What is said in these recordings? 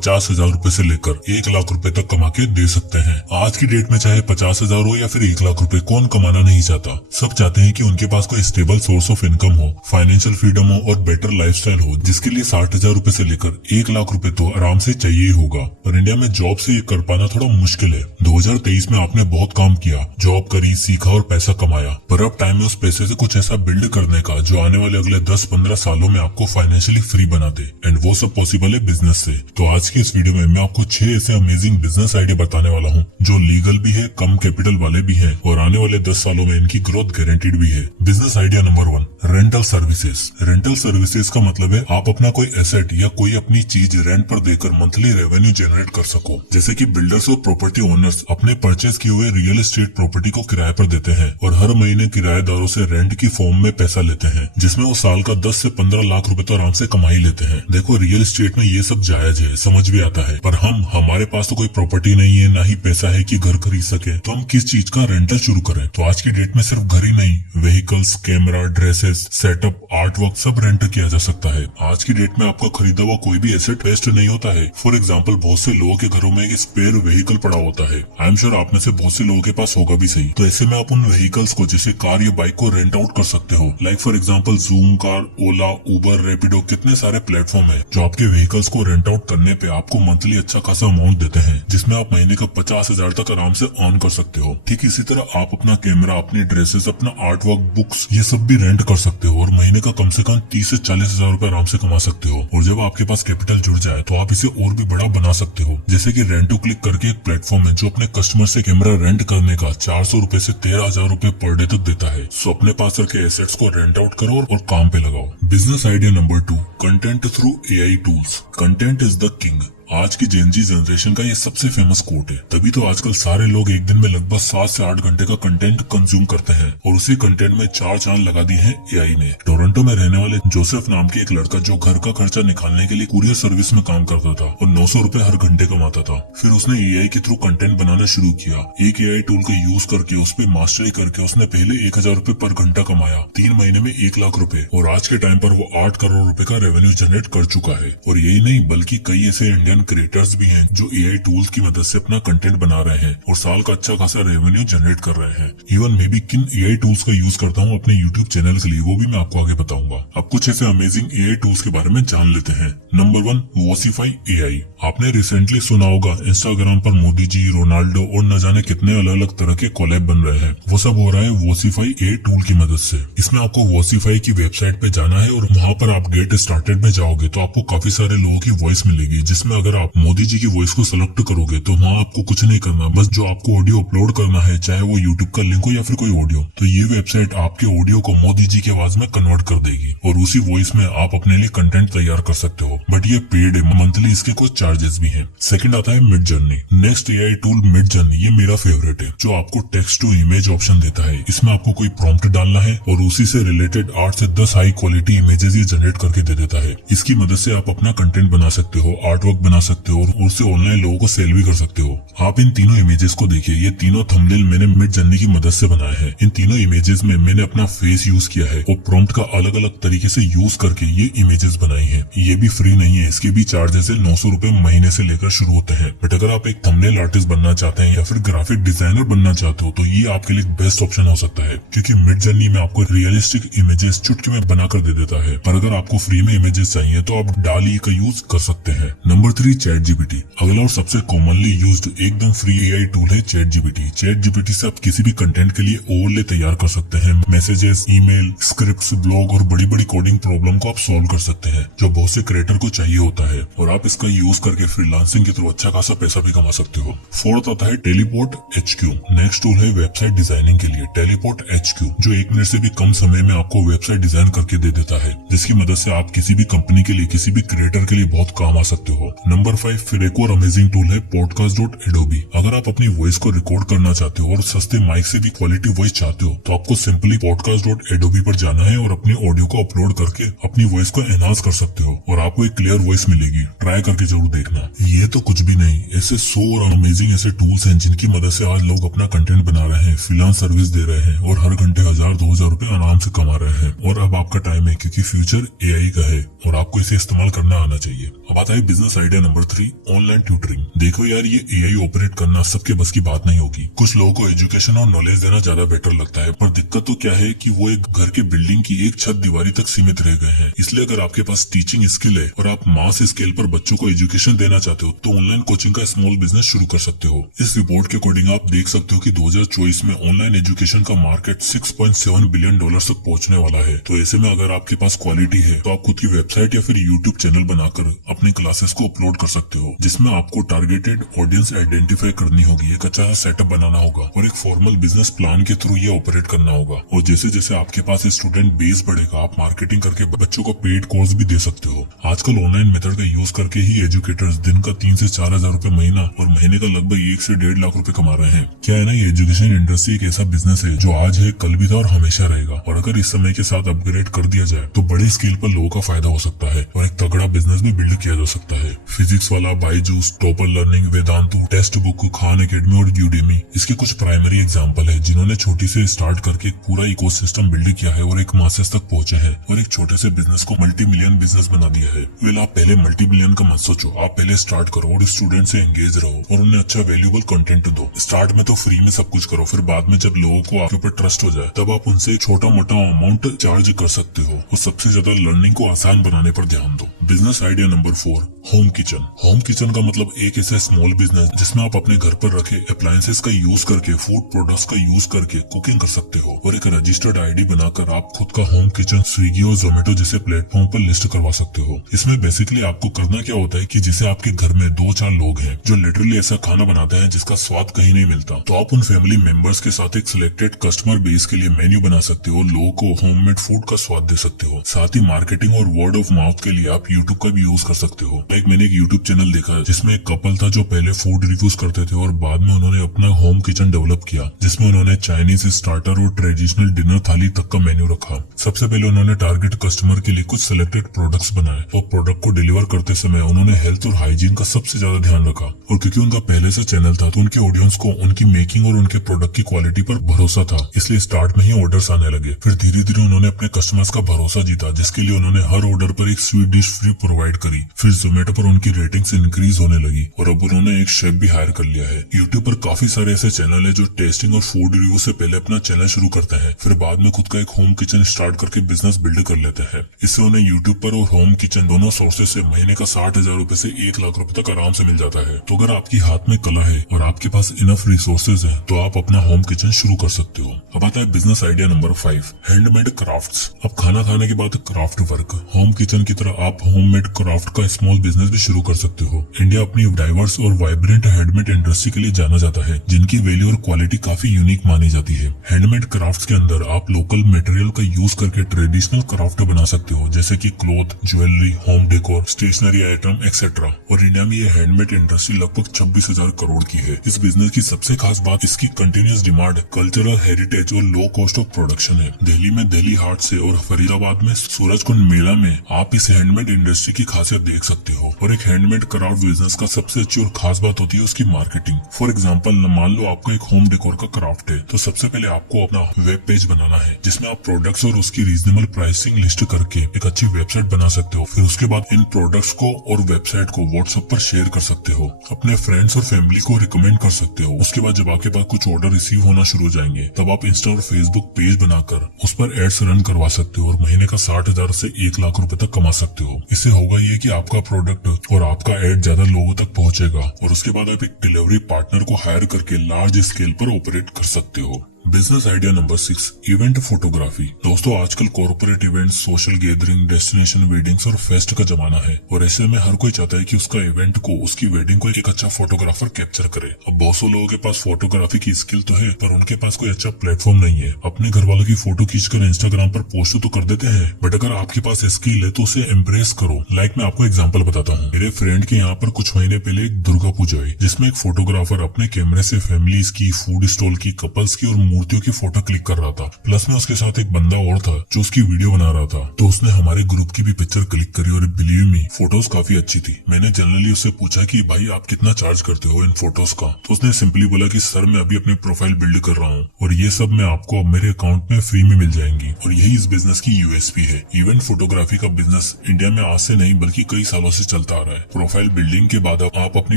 50,000 रूपए से लेकर 1 लाख रूपए तक कमा के दे सकते हैं। आज की डेट में चाहे 50,000 हो या फिर 1 लाख रूपए, कौन कमाना नहीं चाहता। सब चाहते हैं कि उनके पास कोई स्टेबल सोर्स ऑफ इनकम हो, फाइनेंशियल फ्रीडम हो और बेटर लाइफस्टाइल हो, जिसके लिए 60,000 रूपए से लेकर 1 लाख रूपए तो आराम से चाहिए ही होगा। पर इंडिया में जॉब से ये कर पाना थोड़ा मुश्किल है। 2023 में आपने बहुत काम किया, जॉब करी, सीखा और पैसा कमाया, पर अब टाइम है उस पैसे से कुछ ऐसा बिल्ड करने का जो आने वाले अगले 10-15 सालों में आपको फाइनेंशियली फ्री बना दे। एंड वो सब पॉसिबल है बिजनेस से। तो आज की इस वीडियो में मैं आपको 6 ऐसे अमेजिंग बिजनेस आइडिया बताने वाला हूँ जो लीगल भी है, कम कैपिटल वाले भी है और आने वाले 10 सालों में इनकी ग्रोथ गारंटीड भी है। Business idea number 1, rental services. Rental services का मतलब है आप अपना कोई एसेट या कोई अपनी चीज रेंट पर देकर मंथली रेवेन्यू जनरेट कर सको। जैसे कि बिल्डर्स और प्रॉपर्टी ओनर्स अपने परचेज किए हुए रियल एस्टेट प्रॉपर्टी को किराए पर देते हैं और हर महीने किराएदारों से रेंट की फॉर्म में पैसा लेते हैं, जिसमें वो साल का 10 से 15 लाख रुपए तो आराम से कमा ही लेते हैं। देखो, रियल एस्टेट में ये सब जायज है, समझ भी आता है, पर हमारे पास तो कोई प्रॉपर्टी नहीं है, ना ही पैसा है कि घर खरीद सके, तो हम किस चीज का रेंटल शुरू करें। तो आज की डेट में सिर्फ घर ही नहीं, vehicles, camera, dresses, setup, art work सब रेंट किया जा सकता है। आज की डेट में आपका खरीदा हुआ कोई भी एसेट वेस्ट नहीं होता है। फॉर एग्जाम्पल, बहुत से लोगों के घरों में एक स्पेयर व्हीकल पड़ा होता है। आई एम श्योर आप में से बहुत से लोगों के पास होगा भी सही। तो ऐसे में आप उन व्हीकल्स को, जैसे कार या बाइक को रेंट आउट कर सकते हो। Like for example zoom car, Ola, Uber, Rapido, कितने सारे प्लेटफॉर्म है जो आपके व्हीकल्स को रेंट आउट करने पे आपको मंथली अच्छा खासा अमाउंट देते हैं, जिसमें आप महीने का 50,000 तक आराम से अर्न कर सकते हो। ठीक इसी तरह आप अपना कैमरा, अपनी ड्रेसेस, अपना आर्ट वर्क, बुक्स, ये सब भी रेंट कर सकते हो और महीने का कम से कम 30 से 40,000 रूपए आराम से कमा सकते हो। और जब आपके पास कैपिटल जुड़ जाए तो आप इसे और भी बड़ा बना सकते हो। जैसे कि रेंट टू क्लिक करके एक प्लेटफॉर्म है जो अपने कस्टमर से कैमरा रेंट करने का 400 रूपए से 13,000 रूपए पर डे तक देता है। सो अपने पास रखे एसेट्स को रेंट आउट करो और काम पे लगाओ। Business idea number 2, content through AI tools. Content is the king. आज की जेनजी जनरेशन का ये सबसे फेमस कोट है। तभी तो आजकल सारे लोग एक दिन में लगभग 7 से 8 घंटे का कंटेंट कंज्यूम करते हैं और उसी कंटेंट में 4 चांद लगा दिए हैं एआई ने। टोरंटो में रहने वाले जोसेफ नाम के एक लड़का जो घर का खर्चा निकालने के लिए कुरियर सर्विस में काम करता था और 900 रूपए हर घंटे कमाता था। फिर उसने एआई के थ्रू कंटेंट बनाना शुरू किया। एक एआई टूल का यूज करके उस पर मास्टरी करके उसने पहले 1,000 रूपए पर घंटा कमाया, 3 महीने में 1 लाख रूपए, और आज के टाइम पर वो 8 करोड़ रूपए का रेवेन्यू जनरेट कर चुका है। और यही नहीं, बल्कि कई ऐसे इंडियन क्रिएटर्स भी हैं जो एआई टूल्स की मदद से अपना कंटेंट बना रहे हैं और साल का अच्छा खासा रेवेन्यू जनरेट कर रहे हैं। इवन मैं भी किन एआई टूल्स का यूज करता हूँ अपने यूट्यूब चैनल के लिए, वो भी मैं आपको आगे बताऊंगा। अब कुछ ऐसे अमेजिंग एआई टूल्स के बारे में जान लेते हैं। नंबर 1, वॉसिफाई एआई। आपने रिसेंटली सुना होगा इंस्टाग्राम पर मोदी जी, रोनाल्डो और न जाने कितने अलग अलग तरह के कोलैब बन रहे हैं। वो सब हो रहा है वॉसिफाई एआई टूल की मदद से। इसमें आपको वॉसिफाई की वेबसाइट पे जाना है और वहाँ पर आप गेट स्टार्टेड में जाओगे तो आपको काफी सारे लोगों की वॉइस मिलेगी, जिसमें अगर आप मोदी जी की वॉइस को सेलेक्ट करोगे तो वहाँ आपको कुछ नहीं करना, बस जो आपको ऑडियो अपलोड करना है, चाहे वो यूट्यूब का लिंक हो या फिर कोई ऑडियो, तो ये वेबसाइट आपके ऑडियो को मोदी जी की आवाज में कन्वर्ट कर देगी और उसी वॉइस में आप अपने लिए कंटेंट तैयार कर सकते हो। बट ये पेड है, मंथली इसके कुछ चार्जेस भी हैं। सेकंड आता है mid journey. Next AI tool mid journey, ये मेरा फेवरेट है, जो आपको टेक्स्ट टू इमेज ऑप्शन देता है। इसमें आपको कोई प्रॉम्प्ट डालना है और उसी से रिलेटेड 8 से 10 हाई क्वालिटी इमेजेस ये जनरेट करके दे देता है। इसकी मदद से आप अपना कंटेंट बना सकते हो, आर्ट वर्क बना सकते हो और उससे ऑनलाइन लोगों को सेल भी कर सकते हो। आप इन तीनों इमेजेस को देखिए, ये तीनों थंबनेल मैंने मिड जर्नी की मदद से बनाए हैं। इन तीनों इमेजेस में मैंने अपना फेस यूज किया है और प्रॉम्प्ट का अलग अलग तरीके से यूज करके ये इमेजेस बनाई हैं। ये भी फ्री नहीं है, इसके भी चार्जेस है, 900 रूपए महीने से लेकर शुरू होते हैं। बट अगर आप एक थंबनेल आर्टिस्ट बनना चाहते हैं या फिर ग्राफिक डिजाइनर बनना चाहते हो तो ये आपके लिए बेस्ट ऑप्शन हो सकता है, क्योंकि मिड जर्नी में आपको रियलिस्टिक इमेजेस चुटकी में बनाकर दे देता है। पर अगर आपको फ्री में इमेजेस चाहिए तो आप डाली का यूज कर सकते हैं। Number 3, chat GPT. अगला और सबसे कॉमनली यूज्ड एकदम फ्री एआई टूल है चैट जीपीटी। चैट जीपीटी से आप किसी भी कंटेंट के लिए ओवरले तैयार कर सकते हैं। मैसेजेस, ईमेल, स्क्रिप्ट्स, ब्लॉग और बड़ी बड़ी कोडिंग प्रॉब्लम को आप सॉल्व कर सकते हैं, जो बहुत से क्रिएटर को चाहिए होता है, और आप इसका यूज करके फ्रीलांसिंग के थ्रू अच्छा खासा पैसा भी कमा सकते हो। फोर्थ आता है टेलीपोर्ट HQ। नेक्स्ट टूल है वेबसाइट डिजाइनिंग के लिए टेलीपोर्ट HQ, जो 1 मिनट से भी कम समय में आपको वेबसाइट डिजाइन करके दे देता है, जिसकी मदद से आप किसी भी कंपनी के लिए, किसी भी क्रिएटर के लिए बहुत काम आ सकते हो। नंबर 5, फिर एक और अमेजिंग टूल है podcast.adobe। अगर आप अपनी वॉइस को रिकॉर्ड करना चाहते हो और सस्ते माइक से भी क्वालिटी वॉइस चाहते हो तो आपको सिंपली podcast.adobe पर जाना है और अपने ऑडियो को अपलोड करके अपनी वॉइस को एनहांस कर सकते हो और आपको एक क्लियर वॉइस मिलेगी। ट्राई करके जरूर देखना। ये तो कुछ भी नहीं, ऐसे 100 और अमेजिंग ऐसे टूल्स हैं जिनकी मदद से आज लोग अपना कंटेंट बना रहे हैं, फ्रीलांस सर्विस दे रहे हैं और हर घंटे 1,000-2,000 रूपए आराम से कमा रहे हैं। और अब आपका टाइम है, क्योंकि फ्यूचर एआई का है और आपको इसे इस्तेमाल करना आना चाहिए। अब आता है business idea idea number 3, online tutoring. देखो यार, ये एआई ऑपरेट करना सबके बस की बात नहीं होगी। कुछ लोगों को एजुकेशन और नॉलेज देना ज्यादा बेटर लगता है, पर दिक्कत तो क्या है कि वो एक घर के बिल्डिंग की एक छत दीवारी तक सीमित रह गए हैं। इसलिए अगर आपके पास टीचिंग स्किल है और आप मास स्केल पर बच्चों को एजुकेशन देना चाहते हो तो ऑनलाइन कोचिंग का स्मॉल बिजनेस शुरू कर सकते हो। इस रिपोर्ट के अकॉर्डिंग आप देख सकते हो कि 2024 में ऑनलाइन एजुकेशन का मार्केट $6.7 बिलियन तक पहुंचने वाला है। तो ऐसे में अगर आपके पास क्वालिटी है तो आप खुद की वेबसाइट या फिर यूट्यूब चैनल बनाकर अपने क्लासेस को अपलोड कर सकते हो, जिसमें आपको टारगेटेड ऑडियंस आइडेंटिफाई करनी होगी, एक अच्छा सेटअप बनाना होगा और एक फॉर्मल बिजनेस प्लान के थ्रू ये ऑपरेट करना होगा। और जैसे जैसे आपके पास स्टूडेंट बेस बढ़ेगा, आप मार्केटिंग करके बच्चों को पेड कोर्स भी दे सकते हो। आजकल ऑनलाइन मेथड का यूज करके ही एजुकेटर्स दिन का 3 से 4 हजार रूपए महीना और महीने का लगभग 1 से 1.5 लाख रूपए कमा रहे हैं। क्या है ना, ये एजुकेशन इंडस्ट्री एक ऐसा बिजनेस है जो आज है, कल भी था और हमेशा रहेगा। और अगर इस समय के साथ अपग्रेड कर दिया जाए तो बड़े स्केल पर लोगों का फायदा हो सकता है और एक तगड़ा बिजनेस भी बिल्ड किया जा सकता है। फिजिक्स वाला Byju's, topper learning, Vedantu, text book, Khan academy और यूडेमी इसके कुछ प्राइमरी एग्जांपल है जिन्होंने छोटी से स्टार्ट करके एक पूरा इकोसिस्टम बिल्ड किया है और एक मासेस तक पहुंचे हैं और एक छोटे से बिजनेस को मल्टी मिलियन बिजनेस बना दिया है। वेल, आप पहले मल्टी मिलियन का मत सोचो, आप पहले स्टार्ट करो और स्टूडेंट से एंगेज रहो और उन्हें अच्छा वैल्यूएबल कंटेंट दो। स्टार्ट में तो फ्री में सब कुछ करो, फिर बाद में जब लोगों को आपके ऊपर ट्रस्ट हो जाए तब आप उनसे छोटा मोटा अमाउंट चार्ज कर सकते हो और सबसे ज्यादा लर्निंग को आसान बनाने पर ध्यान दो। Business idea number 4, home kitchen. Home kitchen का मतलब एक ऐसा स्मॉल बिजनेस जिसमें आप अपने घर पर रखे अप्लायंसेस का यूज करके, फूड प्रोडक्ट्स का यूज करके कुकिंग कर सकते हो और एक रजिस्टर्ड आईडी बनाकर आप खुद का होम किचन स्विगी और जोमेटो जैसे प्लेटफॉर्म पर लिस्ट करवा सकते हो। इसमें बेसिकली आपको करना क्या होता है कि जैसे आपके घर में 2-4 लोग हैं जो लिटरली ऐसा खाना बनाते हैं जिसका स्वाद कहीं नहीं मिलता, तो आप उन फैमिली मेंबर्स के साथ एक सिलेक्टेड कस्टमर बेस के लिए मेन्यू बना सकते हो, लोगों को होममेड फूड का स्वाद दे सकते हो। साथ ही मार्केटिंग और वर्ड ऑफ माउथ के लिए आप यूट्यूब का भी यूज कर सकते हो। मैंने एक यूट्यूब चैनल देखा है जिसमें एक कपल था जो पहले फूड रिव्यूज करते थे और बाद में उन्होंने अपना होम किचन डेवलप किया, जिसमें उन्होंने चाइनीज स्टार्टर और ट्रेडिशनल डिनर थाली तक का मेन्यू रखा। सबसे पहले उन्होंने टारगेट कस्टमर के लिए कुछ सिलेक्टेड प्रोडक्ट्स बनाए और प्रोडक्ट को डिलीवर करते समय उन्होंने हेल्थ और हाइजीन का सबसे ज्यादा ध्यान रखा। और क्योंकि उनका पहले से चैनल था तो उनके ऑडियंस को उनकी मेकिंग और उनके प्रोडक्ट की क्वालिटी पर भरोसा था, इसलिए स्टार्ट में ही ऑर्डर्स आने लगे। फिर धीरे धीरे उन्होंने अपने कस्टमर्स का भरोसा जीता, जिसके लिए उन्होंने हर ऑर्डर पर एक स्वीट डिश फ्री प्रोवाइड करी। फिर जोमेटो पर उनकी रेटिंग्स इंक्रीज होने लगी और अब उन्होंने एक शेफ भी हायर कर लिया है। यूट्यूब पर काफी सारे ऐसे चैनल है जो टेस्टिंग और फूड रिव्यू से पहले अपना चैनल शुरू करते हैं, फिर बाद में खुद का एक होम किचन स्टार्ट करके बिजनेस बिल्ड कर लेते हैं। इससे उन्हें यूट्यूब पर और होम किचन दोनों सोर्सेज से महीने का 60,000 रूपए से 1 लाख रूपए तक आराम से मिल जाता है। तो अगर आपकी हाथ में कला है और आपके पास इनफ रिसोर्सेज है तो आप अपना होम किचन शुरू कर सकते हो। अब आता है business idea number 5, handmade crafts. अब खाना खाने के बाद क्राफ्ट वर्क। होम किचन की तरह आप होममेड क्राफ्ट का स्मॉल बिजनेस भी शुरू कर सकते हो। इंडिया अपनी डाइवर्स और वाइब्रेंट हैंडमेड इंडस्ट्री के लिए जाना जाता है, जिनकी वैल्यू और क्वालिटी काफी यूनिक मानी जाती है। हैंडमेड क्राफ्ट्स के अंदर आप लोकल मटेरियल का यूज करके ट्रेडिशनल क्राफ्ट बना सकते हो, जैसे कि cloth, jewellery, home decor, stationery item etcetera. और इंडिया में ये हैंडमेड इंडस्ट्री लगभग 26,000 करोड़ की है। इस बिजनेस की सबसे खास बात इसकी कंटिन्यूस डिमांड, कल्चरल हेरिटेज और लो कॉस्ट ऑफ प्रोडक्शन है। दिल्ली में दिल्ली हाट से और फरीदाबाद में सूरजकुंड मेला में आप इस हैंडमेड इंडस्ट्री की खासियत देख सकते हो। और एक हैंडमेड क्राफ्ट बिजनेस का सबसे अच्छी और खास बात होती है उसकी मार्केटिंग। फॉर एग्जाम्पल, मान लो आपका एक होम डेकोर का क्राफ्ट है, तो सबसे पहले आपको अपना वेब पेज बनाना है जिसमें आप प्रोडक्ट्स और उसकी रीजनेबल प्राइसिंग लिस्ट करके एक अच्छी वेबसाइट बना सकते हो। फिर उसके बाद इन प्रोडक्ट्स को और वेबसाइट को व्हाट्सएप पर शेयर कर सकते हो, अपने फ्रेंड्स और फैमिली को रिकमेंड कर सकते हो। उसके बाद जब आपके पास कुछ ऑर्डर रिसीव होना शुरू हो जाएंगे तब आप इंस्टा और फेसबुक पेज बनाकर उस पर एड्स रन करवा सकते हो और महीने का 60,000 से 1 लाख रूपए तक कमा सकते हो। इससे होगा ये कि आपका प्रोडक्ट और आपका एड ज्यादा लोगों तक पहुंचेगा और उसके बाद आप एक डिलीवरी पार्टनर को हायर करके लार्ज स्केल पर ऑपरेट कर सकते हो। Business idea number 6, event photography. दोस्तों, आजकल corporate events, social gathering, destination weddings और फेस्ट का जमाना है और ऐसे में हर कोई चाहता है कि उसका इवेंट को, उसकी वेडिंग को एक अच्छा फोटोग्राफर कैप्चर करे। अब बहुत से लोगों के पास फोटोग्राफी की स्किल तो है पर उनके पास कोई अच्छा प्लेटफॉर्म नहीं है। अपने घर वालों की फोटो खींचकर इंस्टाग्राम पर पोस्ट तो कर देते हैं, बट अगर आपके पास स्किल है तो उसे एम्प्रेस करो। मैं आपको एग्जाम्पल बताता हूँ। मेरे फ्रेंड के यहाँ पर कुछ महीने पहले एक दुर्गा पूजा हुई जिसमें एक फोटोग्राफर अपने कैमरे से फैमिलीज की, फूड स्टॉल की, कपल्स की और मूर्तियों की फोटो क्लिक कर रहा था। प्लस में उसके साथ एक बंदा और था जो उसकी वीडियो बना रहा था। तो उसने हमारे ग्रुप की भी पिक्चर क्लिक करी और बिलीव मी फोटोज काफी अच्छी थी। मैंने जनरली उससे पूछा कि भाई आप कितना चार्ज करते हो इन फोटोज का, तो उसने सिंपली बोला कि सर मैं अभी अपने प्रोफाइल बिल्ड कर रहा हूँ और ये सब मैं आपको मेरे अकाउंट में फ्री में मिल जाएंगी। और यही इस बिजनेस की यूएसपी है। इवेंट फोटोग्राफी का बिजनेस इंडिया में आज से नहीं बल्कि कई सालों से चलता आ रहा है। प्रोफाइल बिल्डिंग के बाद आप अपनी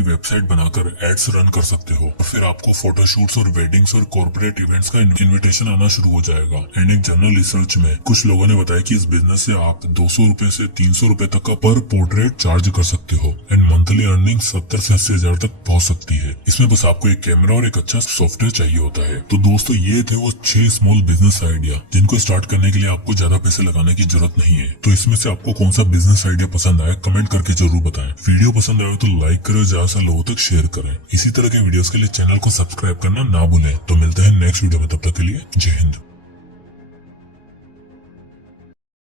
वेबसाइट बनाकर एड्स रन कर सकते हो और फिर आपको फोटोशूट्स और वेडिंग्स और कॉर्पोरेट इवेंट्स का इन्विटेशन आना शुरू हो जाएगा। एंड एक जनरल रिसर्च में कुछ लोगों ने बताया कि इस बिजनेस से आप 200 रुपए से 300 रुपए तक का पर पोर्ट्रेट चार्ज कर सकते हो एंड मंथली अर्निंग 70 से 80 हजार तक पहुंच सकती है। इसमें बस आपको एक कैमरा और एक अच्छा सॉफ्टवेयर चाहिए होता है। तो दोस्तों ये थे वो 6 स्मॉल बिजनेस आइडिया जिनको स्टार्ट करने के लिए आपको ज्यादा पैसे लगाने की जरूरत नहीं है। तो इसमें से आपको कौन सा बिजनेस आइडिया पसंद आया कमेंट करके जरूर बताएं। वीडियो पसंद आए तो लाइक करें, ज्यादा से लोगों तक शेयर करें। इसी तरह के वीडियोस के लिए चैनल को सब्सक्राइब करना ना भूलें। तो मिलते हैं नेक्स्ट वीडियो में, तब तक के लिए जय हिंद।